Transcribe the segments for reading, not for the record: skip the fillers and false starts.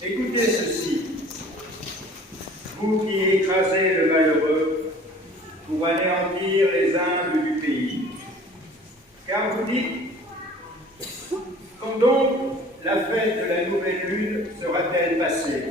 Écoutez ceci, vous qui écrasez le malheureux pour anéantir les humbles du pays. Car vous dites, quand donc la fête de la nouvelle lune sera-t-elle passée,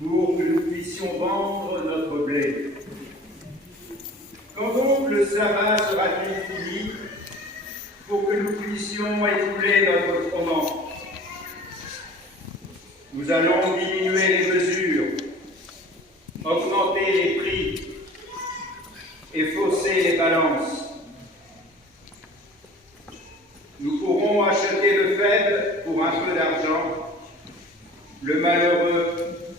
pour que nous puissions vendre notre blé? Quand donc le sabbat sera-t-il fini, pour que nous puissions écouler notre froment? Nous allons diminuer les mesures, augmenter les prix et fausser les balances. Nous pourrons acheter le faible pour un peu d'argent, le malheureux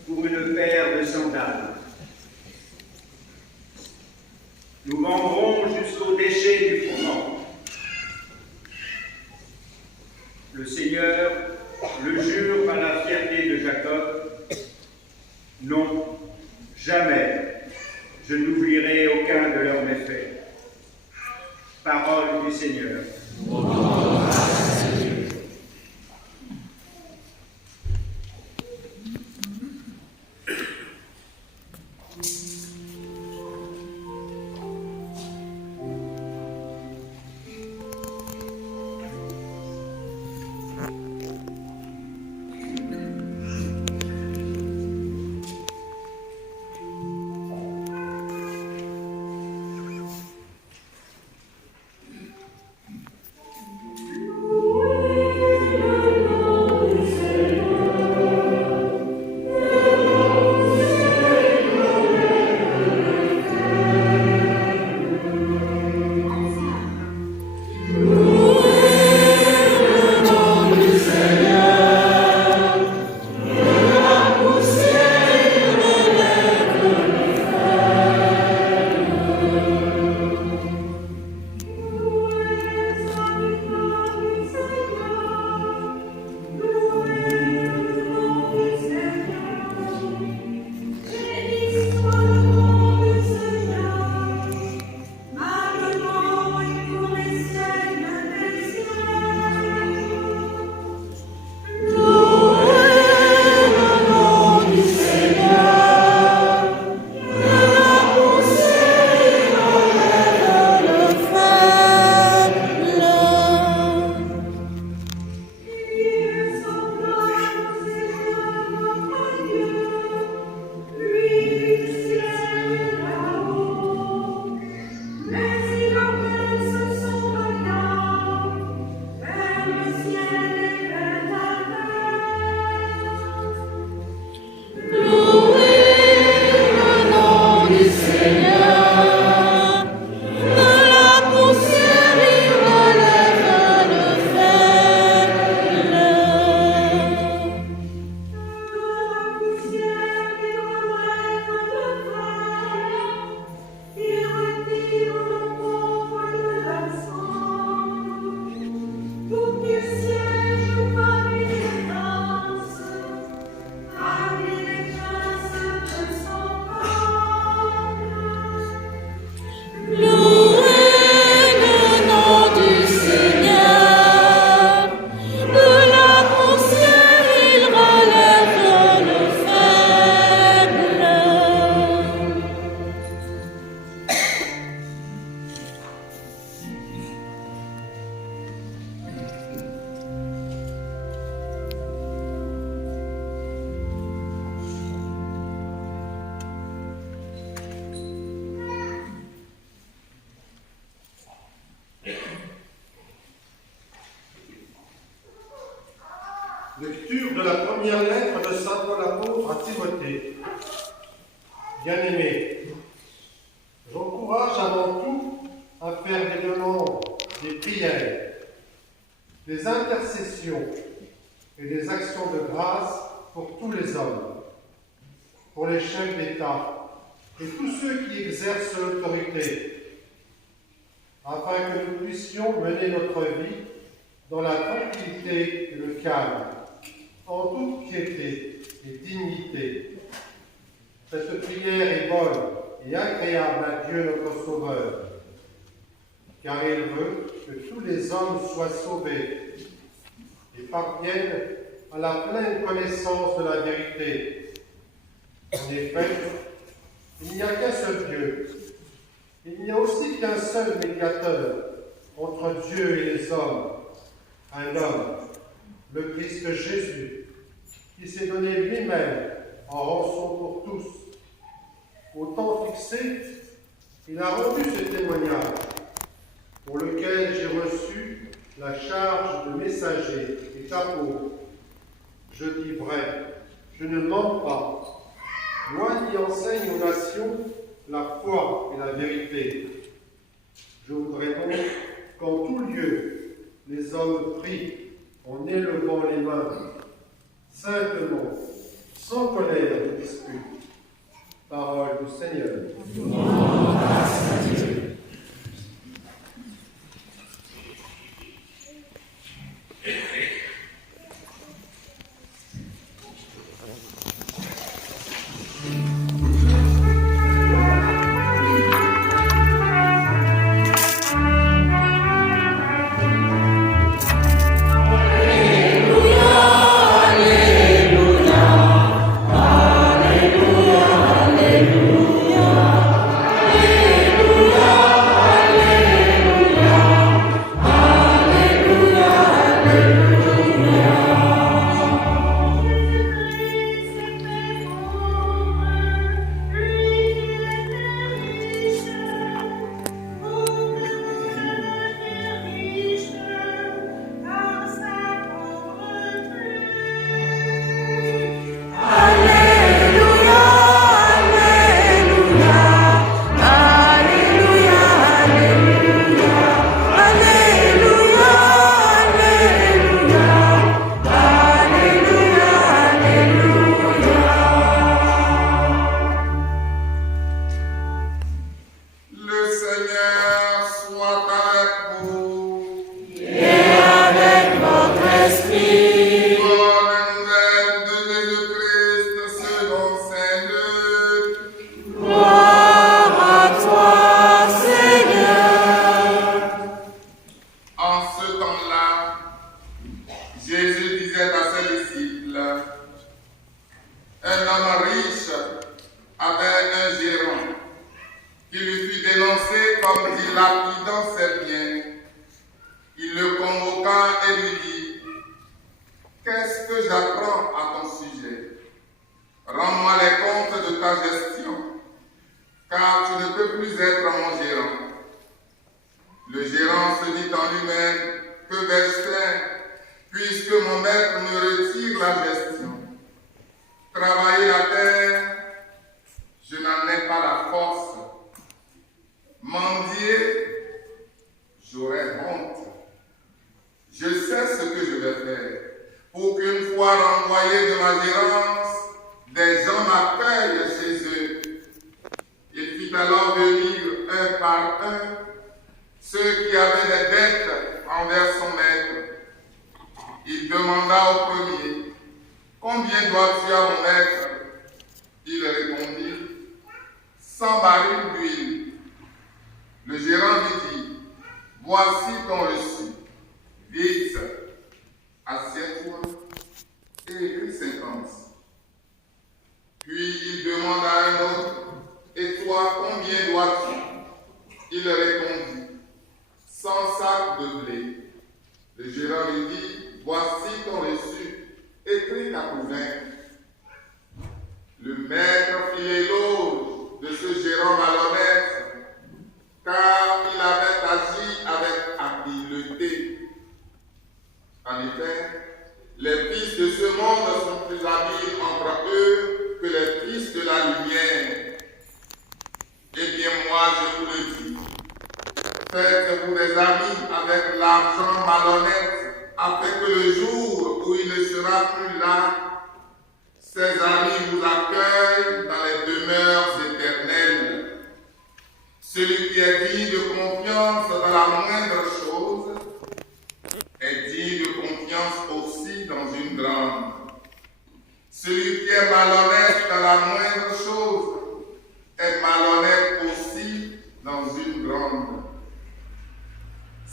pour une paire de sandales. Nous vendrons jusqu'au déchet du froment. Le Seigneur le jure par la fierté de Jacob, non, jamais je n'oublierai aucun de leurs méfaits. Parole du Seigneur. Lecture de la première lettre de saint Paul apôtre à Timothée. Bien-aimés, j'encourage avant tout à faire des demandes, des prières, des intercessions et des actions de grâce pour tous les hommes, pour les chefs d'État et tous ceux qui exercent l'autorité, afin que nous puissions mener notre vie dans la tranquillité et le calme, en toute piété et dignité. Cette prière est bonne et agréable à Dieu notre Sauveur, car il veut que tous les hommes soient sauvés et parviennent à la pleine connaissance de la vérité. En effet, il n'y a qu'un seul Dieu. Il n'y a aussi qu'un seul médiateur entre Dieu et les hommes, un homme, le Christ Jésus, qui s'est donné lui-même en rançon pour tous. Au temps fixé, il a rendu ce témoignage, pour lequel j'ai reçu la charge de messager et d'apôtre. Je dis vrai, je ne mens pas. Moi qui enseigne aux nations la foi et la vérité. Je voudrais donc qu'en tout lieu, les hommes prient en élevant les mains, saintement, sans colère ni dispute. Parole du Seigneur. Grâce à Dieu.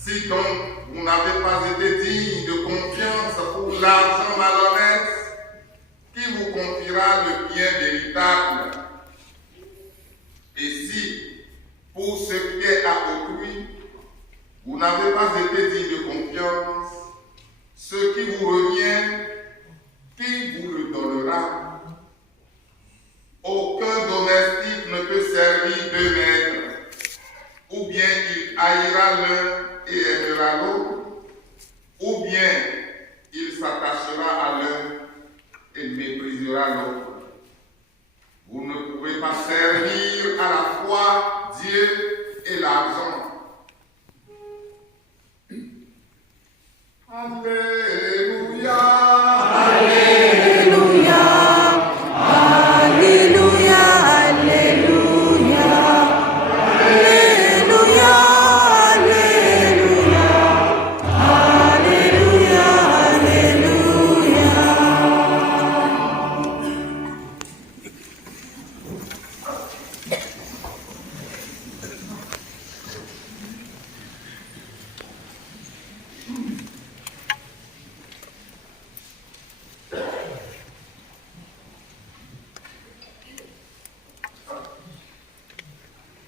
Si donc vous n'avez pas été digne de confiance pour l'argent malhonnête, bien véritable. Et si, pour ce qui est à autrui, vous n'avez pas été digne de confiance, ce qui vous revient